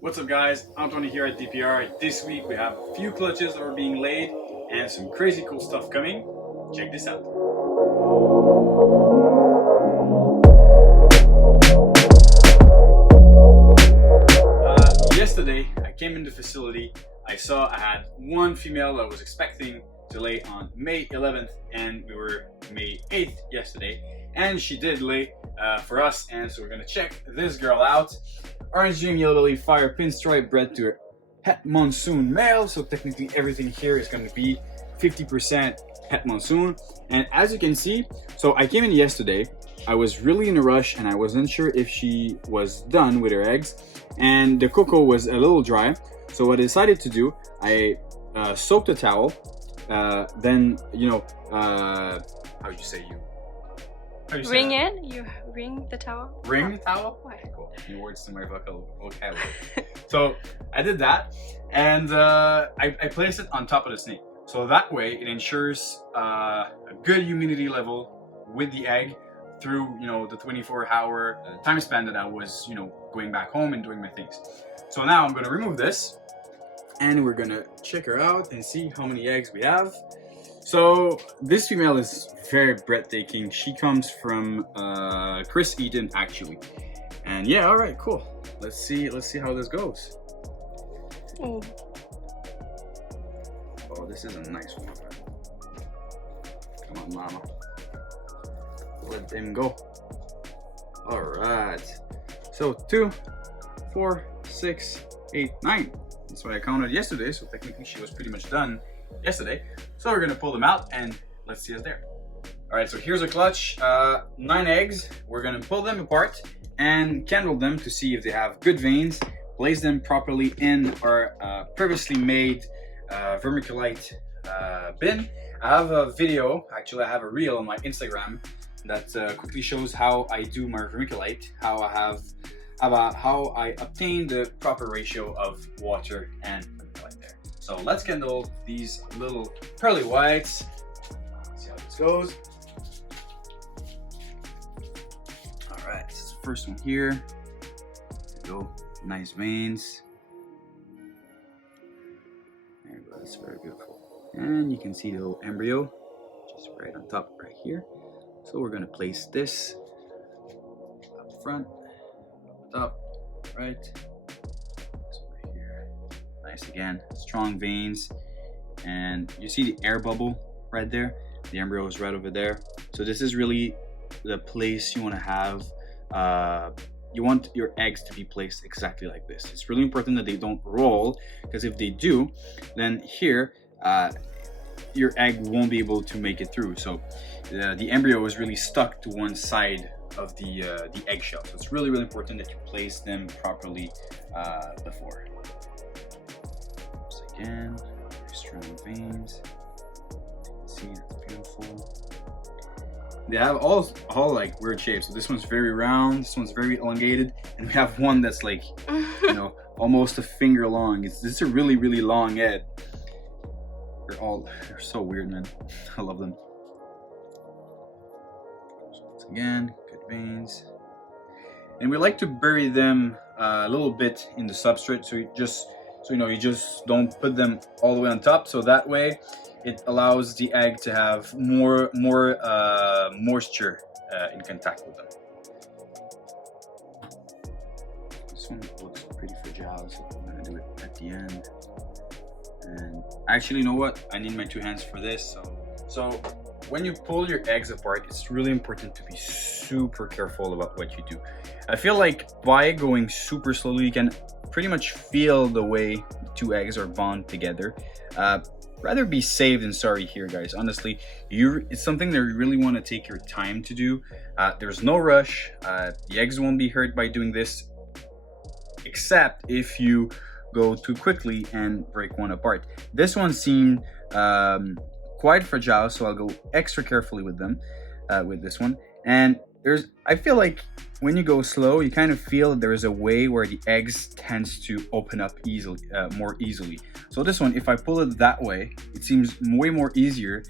What's up guys, Anthony here at DPR. This week we have a few clutches that are being laid and some crazy cool stuff coming. Check this out. Yesterday I came in the facility, I saw I had one female that was expecting to lay on May 11th and we were May 8th yesterday, and she did lay for us, and so we're gonna check this girl out. Orange dream, yellow belly, fire, pinstripe, bred to het monsoon male, so technically everything here is going to be 50% het monsoon. And as you can see, so I came in yesterday, I was really in a rush and I wasn't sure if she was done with her eggs, and the cocoa was a little dry, so what I decided to do, I soaked a towel, then how you say Ring it? You ring the towel? Ring the towel? Why? Cool. New words to my vocabulary. So I did that, and I placed it on top of the snake. So that way it ensures a good humidity level with the egg through the 24-hour time span that I was going back home and doing my things. So now I'm gonna remove this, and we're gonna check her out and see how many eggs we have. So this female is very breathtaking. She comes from Chris Eaton actually, and yeah, all right, cool. Let's see how this goes. Oh, This is a nice one. Come on, mama, let him go. All right. So 2, 4, 6, 8, 9. That's what I counted yesterday. So technically, she was pretty much done yesterday. So we're gonna pull them out and let's see us there. All right, so here's a clutch, 9 eggs. We're gonna pull them apart and candle them to see if they have good veins, place them properly in our previously made vermiculite bin. I have a video, actually I have a reel on my Instagram that quickly shows how I do my vermiculite, how I obtain the proper ratio of water and vermiculite there. So let's candle these little pearly whites. See how this goes. All right, this is the first one here. There we go, nice veins. There we go, that's very beautiful. And you can see the little embryo just right on top right here. So we're gonna place this up front, up top, right. This over here. Nice again, strong veins, and you see the air bubble right there. The embryo is right over there. So this is really the place you want to have. You want your eggs to be placed exactly like this. It's really important that they don't roll, because if they do, then here your egg won't be able to make it through. So the embryo is really stuck to one side of the eggshell. So it's really important that you place them properly before. Once again, very strong veins. See, it's beautiful. They have all like weird shapes. So this one's very round, this one's very elongated, and we have one that's like almost a finger long. This is a really long head. They're so weird, man. I love them. So once again, good veins. And we like to bury them a little bit in the substrate, so you just don't put them all the way on top. So that way, it allows the egg to have more moisture in contact with them. This one looks pretty fragile, so I'm gonna do it at the end. And actually, you know what? I need my 2 hands for this. So when you pull your eggs apart, it's really important to be super careful about what you do. I feel like by going super slowly, you can pretty much feel the way the 2 eggs are bound together. Rather be safe than sorry here, guys. Honestly, it's something that you really want to take your time to do. There's no rush. The eggs won't be hurt by doing this, except if you go too quickly and break one apart. This one seemed quite fragile, so I'll go extra carefully with them, with this one. And I feel like when you go slow, you kind of feel there is a way where the eggs tends to open up more easily. So this one, if I pull it that way, it seems way more easier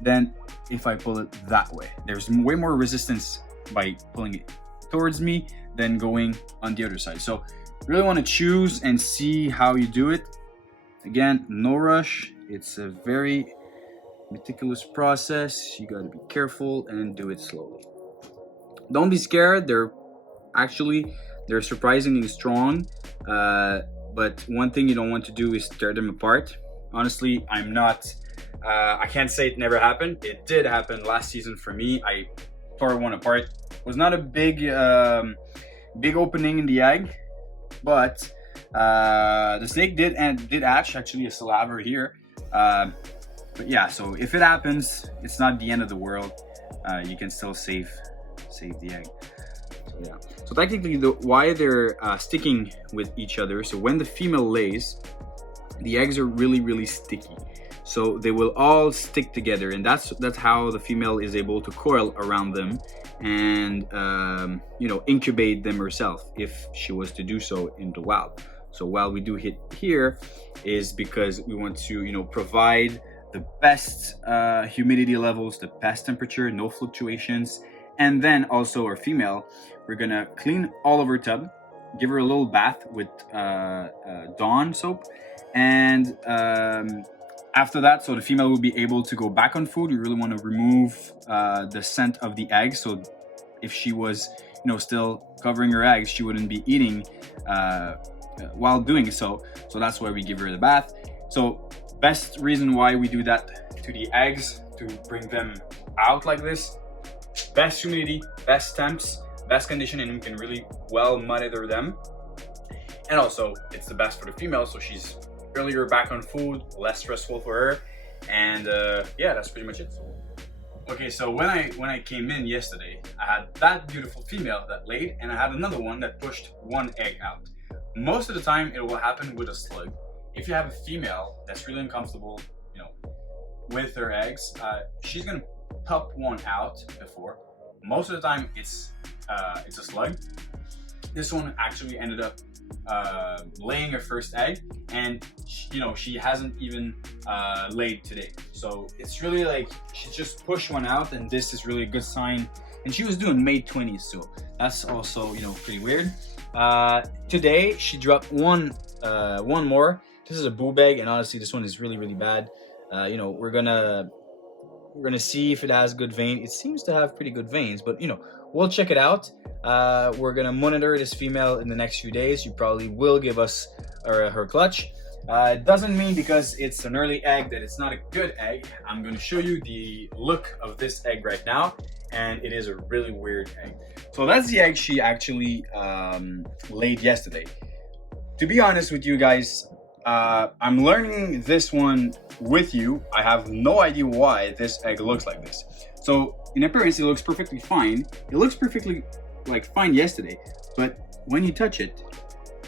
than if I pull it that way. There's way more resistance by pulling it towards me than going on the other side. So really want to choose and see how you do it. Again, no rush. It's a very meticulous process. You got to be careful and do it slowly. Don't be scared. They're surprisingly strong. But one thing you don't want to do is tear them apart. Honestly, I'm not. I can't say it never happened. It did happen last season for me. I tore one apart. It was not a big opening in the egg, but the snake did hatch. Actually, a saliva here. But yeah, so if it happens, it's not the end of the world. You can still save the egg. So yeah. So technically, why they're sticking with each other. So when the female lays, the eggs are really sticky. So they will all stick together, and that's how the female is able to coil around them and incubate them herself if she was to do so in the wild. So while we do hit here is because we want to provide the best humidity levels, the best temperature, no fluctuations, and then also our female, we're gonna clean all of her tub, give her a little bath with Dawn soap, and after that, so the female will be able to go back on food. We really want to remove the scent of the eggs. So if she was, still covering her eggs, she wouldn't be eating while doing so. So that's why we give her the bath. So best reason why we do that to the eggs, to bring them out like this. Best humidity, best temps, best condition, and we can really well monitor them. And also, it's the best for the female, so she's earlier back on food, less stressful for her, and yeah, that's pretty much it. Okay, so when I came in yesterday, I had that beautiful female that laid, and I had another one that pushed one egg out. Most of the time, it will happen with a slug. If you have a female that's really uncomfortable, with her eggs, she's gonna pop one out before. Most of the time, it's a slug. This one actually ended up laying her first egg, and she hasn't even laid today. So it's really like she just pushed one out, and this is really a good sign. And she was doing May 20th, so that's also pretty weird. Today she dropped one more. This is a boob egg, and honestly, this one is really bad. We're gonna see if it has good vein. It seems to have pretty good veins, but we'll check it out. We're gonna monitor this female in the next few days. You probably will give us her clutch. It doesn't mean because it's an early egg that it's not a good egg. I'm gonna show you the look of this egg right now, and it is a really weird egg. So that's the egg she actually laid yesterday. To be honest with you guys, I'm learning this one with you. I have no idea why this egg looks like this. So in appearance, it looks perfectly fine. It looks perfectly fine yesterday, but when you touch it,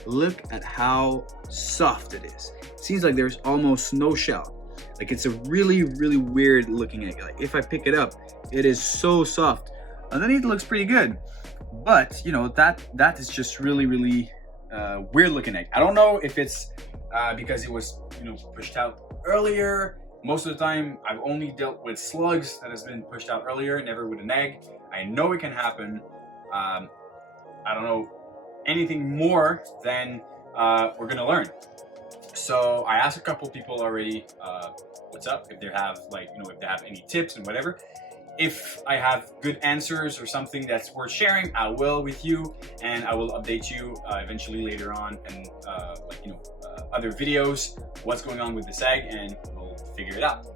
look at how soft it is. It seems like there's almost no shell. Like it's a really weird looking egg. Like if I pick it up, it is so soft. Underneath it looks pretty good, but that is just really weird looking egg. I don't know if it's because it was pushed out earlier. Most of the time, I've only dealt with slugs that has been pushed out earlier, never with an egg. I know it can happen. I don't know anything more than we're gonna learn. So I asked a couple people already what's up, if they have if they have any tips and whatever. If I have good answers or something that's worth sharing, I will with you, and I will update you eventually later on, and other videos, what's going on with this egg, and we'll figure it out.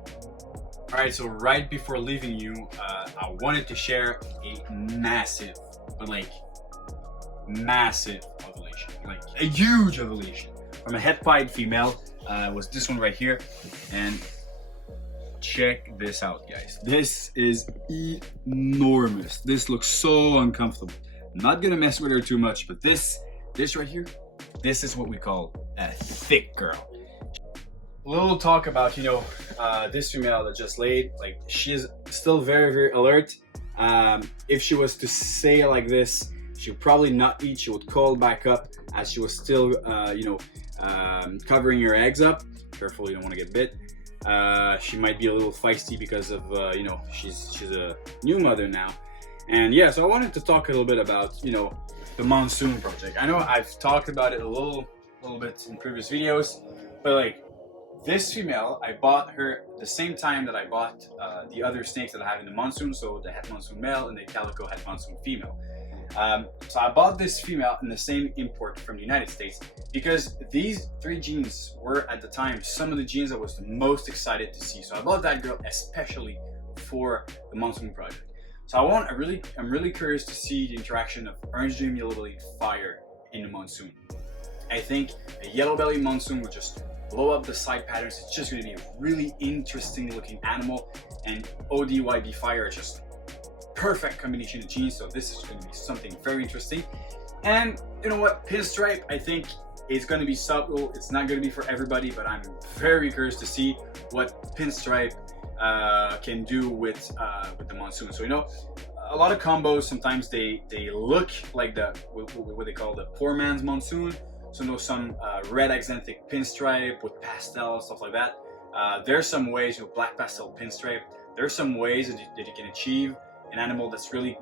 All right, so right before leaving you, I wanted to share a massive, but massive ovulation, a huge ovulation from a het-pied female. Was this one right here, and check this out, guys. This is enormous. This looks so uncomfortable. I'm not gonna mess with her too much, but this right here, this is what we call a thick girl. A little talk about this female that just laid. She is still very alert. If she was to stay like this, she would probably not eat. She would coil back up as she was still covering her eggs up. Careful, you don't want to get bit. She might be a little feisty because of she's a new mother now. And yeah, so I wanted to talk a little bit about the Monsoon project. I know I've talked about it a little bit in previous videos, but like this female, I bought her the same time that I bought the other snakes that I have in the Monsoon, so the Het Monsoon male and the Calico Het Monsoon female. So I bought this female in the same import from the United States because these 3 genes were at the time some of the genes I was the most excited to see. So I bought that girl especially for the Monsoon project. So I'm really curious to see the interaction of Orange Dream, Yellow Belly, Fire in the Monsoon. I think a Yellow Belly Monsoon would just blow up the side patterns. It's just going to be a really interesting looking animal, and ODYB Fire is just perfect combination of genes, so this is going to be something very interesting. And you know what, Pinstripe, I think is going to be subtle. It's not going to be for everybody, but I'm very curious to see what Pinstripe can do with the Monsoon. So you know, a lot of combos sometimes they look like what they call the poor man's Monsoon. So you know, some red axanthic Pinstripe with pastel, stuff like that. There's some ways, you know, black pastel Pinstripe. There's some ways that you can achieve an animal that's really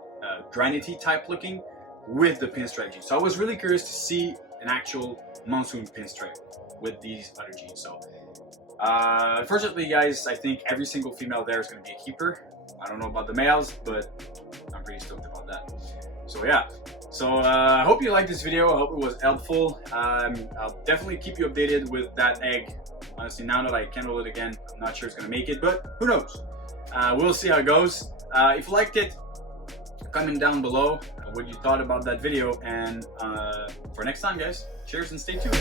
granity type looking with the Pinstripe gene. So I was really curious to see an actual Monsoon Pinstripe with these other genes. So unfortunately, guys, I think every single female there is going to be a keeper. I don't know about the males, but I'm pretty stoked about that. So yeah, so I hope you liked this video. I hope it was helpful. I'll definitely keep you updated with that egg. Honestly, now that I can roll it again, I'm not sure it's going to make it, but who knows? We'll see how it goes. If you liked it, comment down below what you thought about that video, and for next time, guys, cheers and stay tuned.